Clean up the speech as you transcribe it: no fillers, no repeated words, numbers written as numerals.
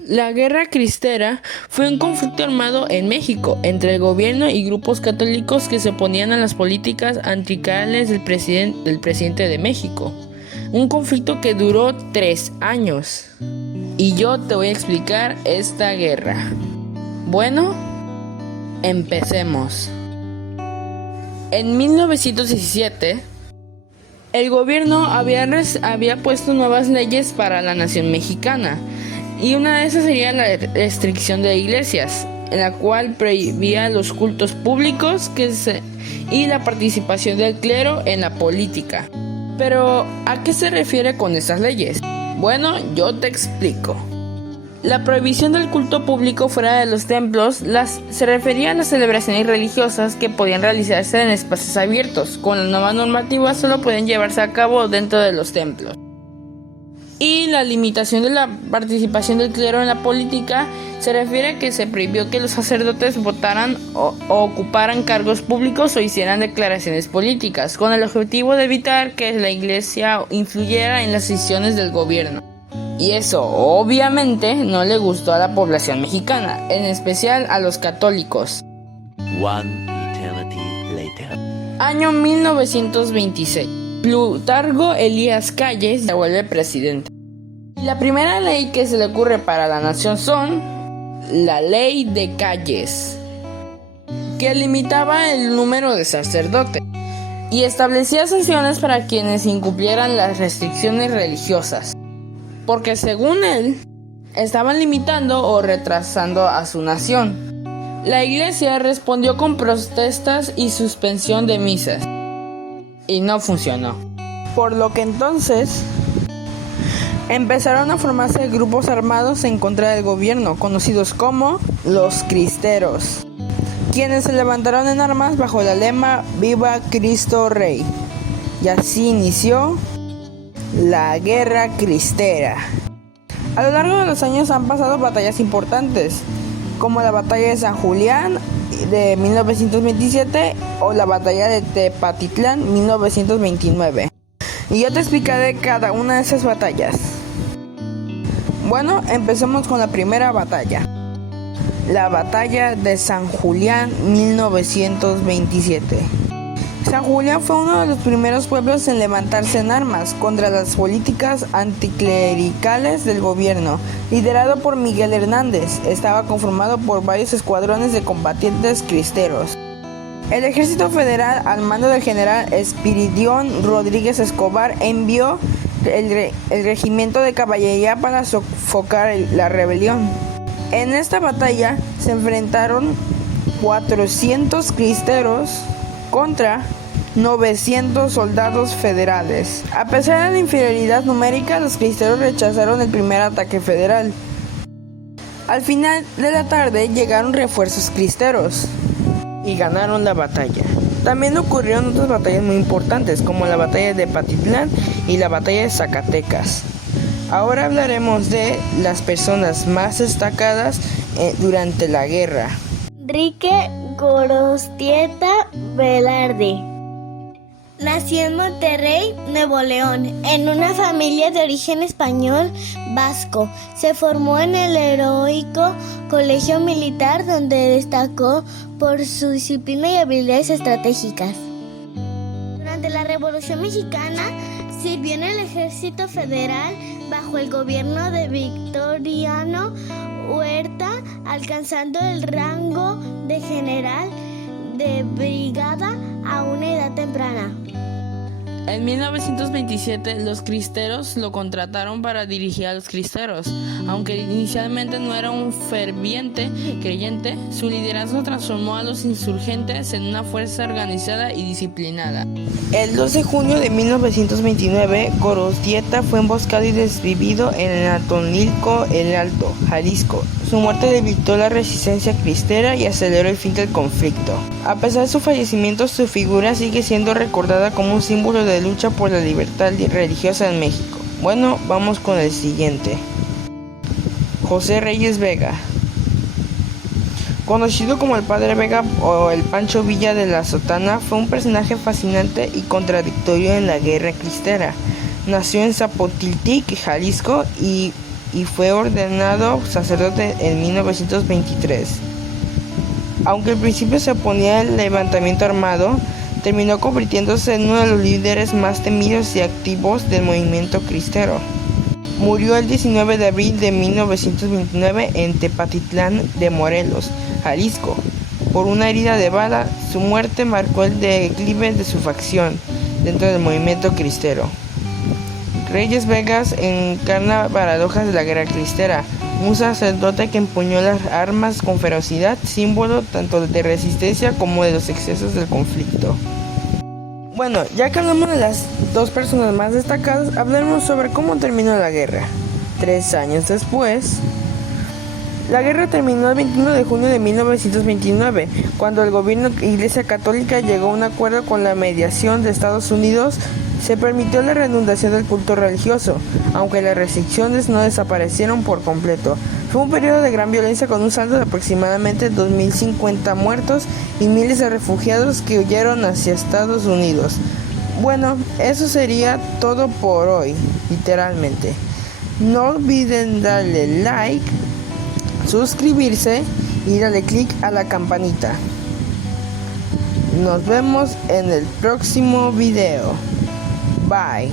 La Guerra Cristera fue un conflicto armado en México entre el gobierno y grupos católicos que se oponían a las políticas anticlericales del presidente de México. Un conflicto que duró 3 años. Y yo te voy a explicar esta guerra. Bueno, empecemos. En 1917, el gobierno había puesto nuevas leyes para la nación mexicana. Y una de esas sería la restricción de iglesias, en la cual prohibía los cultos públicos y la participación del clero en la política. Pero, ¿a qué se refiere con estas leyes? Bueno, yo te explico. La prohibición del culto público fuera de los templos se refería a las celebraciones religiosas que podían realizarse en espacios abiertos. Con la nueva normativa solo podían llevarse a cabo dentro de los templos. Y la limitación de la participación del clero en la política se refiere a que se prohibió que los sacerdotes votaran o ocuparan cargos públicos o hicieran declaraciones políticas, con el objetivo de evitar que la iglesia influyera en las decisiones del gobierno. Y eso obviamente no le gustó a la población mexicana, en especial a los católicos. One eternity later. Año 1926. Plutarco Elías Calles se vuelve presidente. La primera ley que se le ocurre para la nación son la Ley de Calles, que limitaba el número de sacerdotes y establecía sanciones para quienes incumplieran las restricciones religiosas, porque según él, estaban limitando o retrasando a su nación. La iglesia respondió con protestas y suspensión de misas, y no funcionó. Por lo que entonces empezaron a formarse grupos armados en contra del gobierno, conocidos como los cristeros, quienes se levantaron en armas bajo el lema Viva Cristo Rey. Y así inició la Guerra Cristera. A lo largo de los años han pasado batallas importantes, como la batalla de San Julián de 1927 o la batalla de Tepatitlán 1929. Y yo te explicaré cada una de esas batallas. Bueno, empecemos con la primera batalla. La batalla de San Julián 1927. San Julián fue uno de los primeros pueblos en levantarse en armas contra las políticas anticlericales del gobierno, liderado por Miguel Hernández. Estaba conformado por varios escuadrones de combatientes cristeros. El ejército federal, al mando del general Espiridión Rodríguez Escobar, envió el regimiento de caballería para sofocar la rebelión. En esta batalla se enfrentaron 400 cristeros contra 900 soldados federales. A pesar de la inferioridad numérica, los cristeros rechazaron el primer ataque federal. Al final de la tarde llegaron refuerzos cristeros y ganaron la batalla. También ocurrieron otras batallas muy importantes, como la batalla de Patitlán y la batalla de Zacatecas. Ahora hablaremos de las personas más destacadas durante la guerra. Enrique Gorostieta Velarde nació en Monterrey, Nuevo León, en una familia de origen español vasco. Se formó en el heroico colegio militar, donde destacó por su disciplina y habilidades estratégicas. Durante la Revolución Mexicana sirvió en el Ejército Federal bajo el gobierno de Victoriano Huerta, alcanzando el rango de general de brigada a una edad temprana. En 1927 los cristeros lo contrataron para dirigir a los cristeros. Aunque inicialmente no era un ferviente creyente, su liderazgo transformó a los insurgentes en una fuerza organizada y disciplinada. El 2 de junio de 1929, Gorostieta fue emboscado y desvivido en Atonilco el Alto, Jalisco. Su muerte debilitó la resistencia cristera y aceleró el fin del conflicto. A pesar de su fallecimiento, su figura sigue siendo recordada como un símbolo de lucha por la libertad religiosa en México. Bueno, vamos con el siguiente. José Reyes Vega. Conocido como el Padre Vega o el Pancho Villa de la Sotana, fue un personaje fascinante y contradictorio en la Guerra Cristera. Nació en Zapotiltic, Jalisco, y y fue ordenado sacerdote en 1923. Aunque al principio se oponía al levantamiento armado, terminó convirtiéndose en uno de los líderes más temidos y activos del movimiento cristero. Murió el 19 de abril de 1929 en Tepatitlán de Morelos, Jalisco, por una herida de bala. Su muerte marcó el declive de su facción dentro del movimiento cristero. Reyes Vegas encarna paradojas de la guerra cristera, un sacerdote que empuñó las armas con ferocidad, símbolo tanto de resistencia como de los excesos del conflicto. Bueno, ya que hablamos de las dos personas más destacadas, hablemos sobre cómo terminó la guerra. 3 años después, la guerra terminó el 21 de junio de 1929, cuando el gobierno e Iglesia Católica llegó a un acuerdo con la mediación de Estados Unidos. Se permitió la reanudación del culto religioso, aunque las restricciones no desaparecieron por completo. Fue un periodo de gran violencia con un saldo de aproximadamente 2.050 muertos y miles de refugiados que huyeron hacia Estados Unidos. Bueno, eso sería todo por hoy, literalmente. No olviden darle like, suscribirse y darle click a la campanita. Nos vemos en el próximo video. Bye.